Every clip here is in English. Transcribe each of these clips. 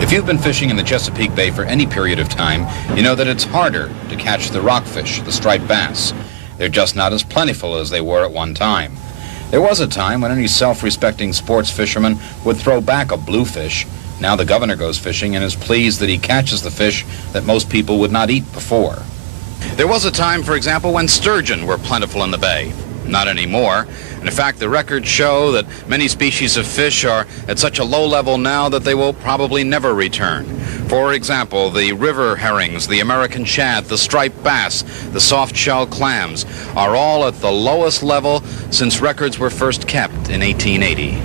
If you've been fishing in the Chesapeake Bay for any period of time, you know that it's harder to catch the rockfish, the striped bass. They're just not as plentiful as they were at one time. There was a time when any self-respecting sports fisherman would throw back a bluefish. Now the governor goes fishing and is pleased that he catches the fish that most people would not eat before. There was a time, for example, when sturgeon were plentiful in the bay. Not anymore. And in fact, the records show that many species of fish are at such a low level now that they will probably never return. For example, the river herrings, the American shad, the striped bass, the soft-shell clams are all at the lowest level since records were first kept in 1880.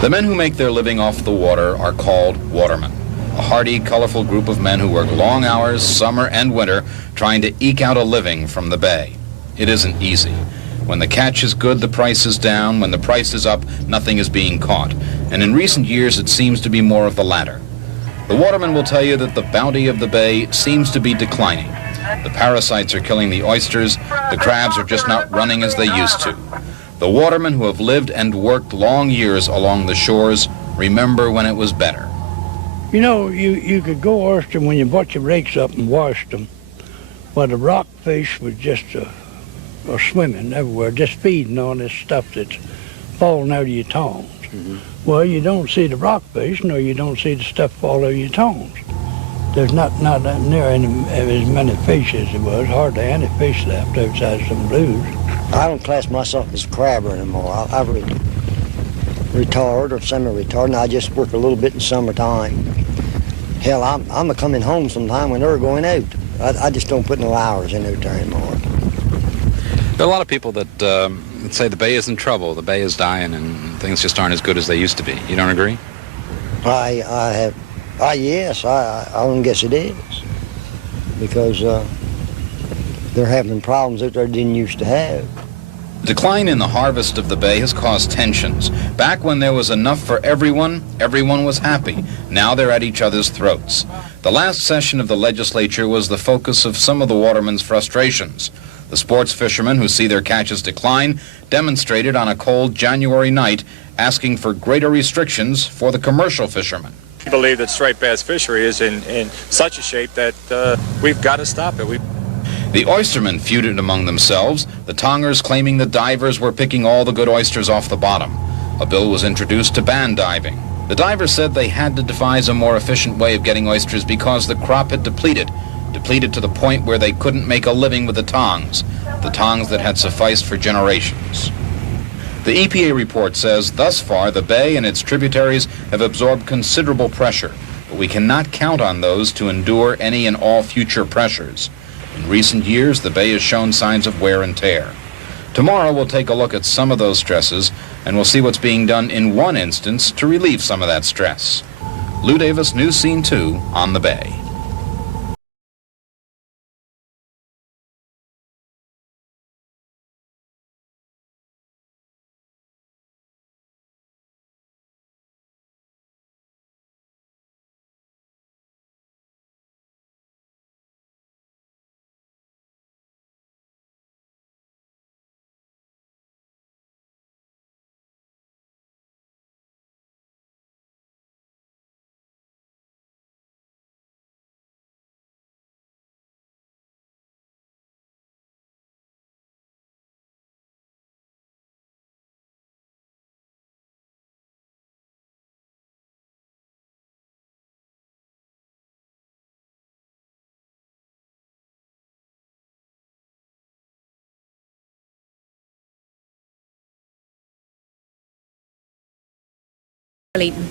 The men who make their living off the water are called watermen. A hardy, colorful group of men who work long hours, summer and winter, trying to eke out a living from the bay. It isn't easy. When the catch is good, the price is down. When the price is up, nothing is being caught. And in recent years, it seems to be more of the latter. The waterman will tell you that the bounty of the bay seems to be declining. The parasites are killing the oysters. The crabs are just not running as they used to. The watermen who have lived and worked long years along the shores remember when it was better. You know, you could go oyster when you brought your rakes up and washed them. Well, the rockfish was just or swimming everywhere, just feeding on this stuff that's falling out of your tongs. Mm-hmm. Well, you don't see the rockfish, nor you don't see the stuff fall out of your tongs. There's not near as many fish as there was, hardly any fish left outside some blues. I don't class myself as a crabber anymore. I retired or semi-retired, and I just work a little bit in summertime. Hell, I'm coming home sometime when they're going out. I just don't put no hours in out there anymore. There are a lot of people that say the bay is in trouble, the bay is dying, and things just aren't as good as they used to be. You don't agree? Yes, I don't guess it is. Because they're having problems that they didn't used to have. The decline in the harvest of the bay has caused tensions. Back when there was enough for everyone, everyone was happy. Now they're at each other's throats. The last session of the legislature was the focus of some of the watermen's frustrations. The sports fishermen who see their catches decline demonstrated on a cold January night, asking for greater restrictions for the commercial fishermen. I believe that striped bass fishery is in such a shape that we've got to stop it. The oystermen feuded among themselves, the tongers claiming the divers were picking all the good oysters off the bottom. A bill was introduced to ban diving. The divers said they had to devise a more efficient way of getting oysters because the crop had depleted to the point where they couldn't make a living with the tongs that had sufficed for generations. The EPA report says thus far the bay and its tributaries have absorbed considerable pressure, but we cannot count on those to endure any and all future pressures. In recent years, the bay has shown signs of wear and tear. Tomorrow we'll take a look at some of those stresses, and we'll see what's being done in one instance to relieve some of that stress. Lou Davis, News Scene 2 on the Bay.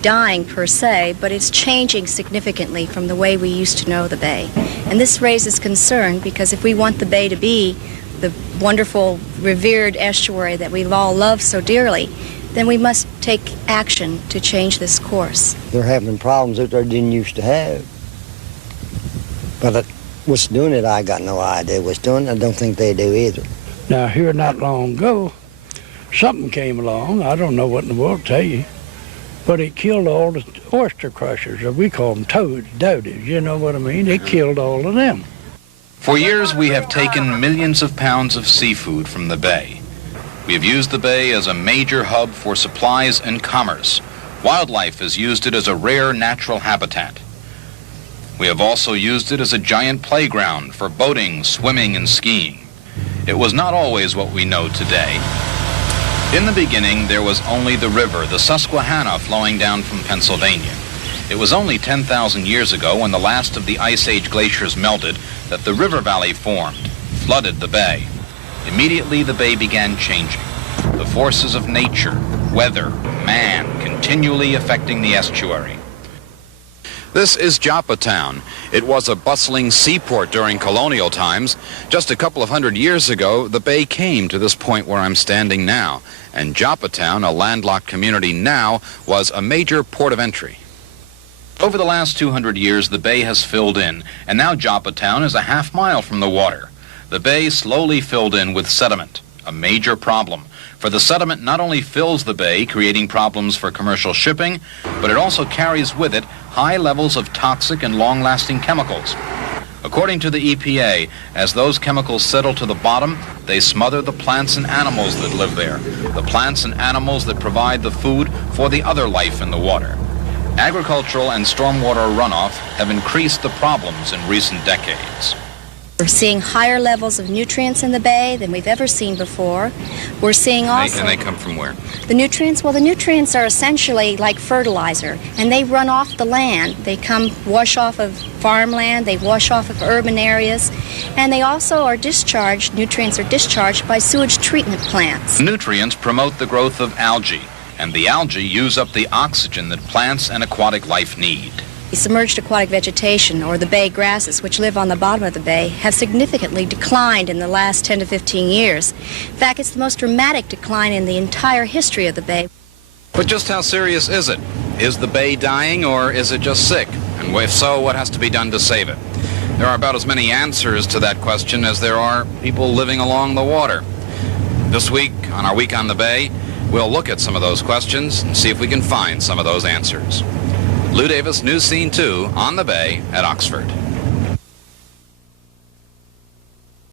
Dying per se, but it's changing significantly from the way we used to know the bay. And this raises concern because if we want the bay to be the wonderful, revered estuary that we've all loved so dearly, then we must take action to change this course. They're having problems that they didn't used to have. But what's doing it, I got no idea what's doing it. I don't think they do either. Now, here not long ago, something came along, I don't know what in the world to tell you, but it killed all the oyster crushers, or we call them toads, dowdies, you know what I mean? It killed all of them. For years, we have taken millions of pounds of seafood from the bay. We have used the bay as a major hub for supplies and commerce. Wildlife has used it as a rare natural habitat. We have also used it as a giant playground for boating, swimming, and skiing. It was not always what we know today. In the beginning, there was only the river, the Susquehanna, flowing down from Pennsylvania. It was only 10,000 years ago, when the last of the Ice Age glaciers melted, that the river valley formed, flooded the bay. Immediately, the bay began changing. The forces of nature, weather, man, continually affecting the estuary. This is Joppa Town. It was a bustling seaport during colonial times. Just a couple of hundred years ago, the bay came to this point where I'm standing now. And Joppa Town, a landlocked community now, was a major port of entry. Over the last 200 years, the bay has filled in, and now Joppa Town is a half mile from the water. The bay slowly filled in with sediment, a major problem. For the sediment not only fills the bay, creating problems for commercial shipping, but it also carries with it high levels of toxic and long-lasting chemicals. According to the EPA, as those chemicals settle to the bottom, they smother the plants and animals that live there, the plants and animals that provide the food for the other life in the water. Agricultural and stormwater runoff have increased the problems in recent decades. We're seeing higher levels of nutrients in the bay than we've ever seen before. We're seeing also... And they come from where? The nutrients? Well, the nutrients are essentially like fertilizer, and they run off the land. They wash off of farmland, they wash off of urban areas, and they also are discharged, nutrients are discharged by sewage treatment plants. Nutrients promote the growth of algae, and the algae use up the oxygen that plants and aquatic life need. The submerged aquatic vegetation, or the bay grasses, which live on the bottom of the bay, have significantly declined in the last 10 to 15 years. In fact, it's the most dramatic decline in the entire history of the bay. But just how serious is it? Is the bay dying, or is it just sick? And if so, what has to be done to save it? There are about as many answers to that question as there are people living along the water. This week, on our Week on the Bay, we'll look at some of those questions and see if we can find some of those answers. Lou Davis, News Scene 2, on the Bay at Oxford.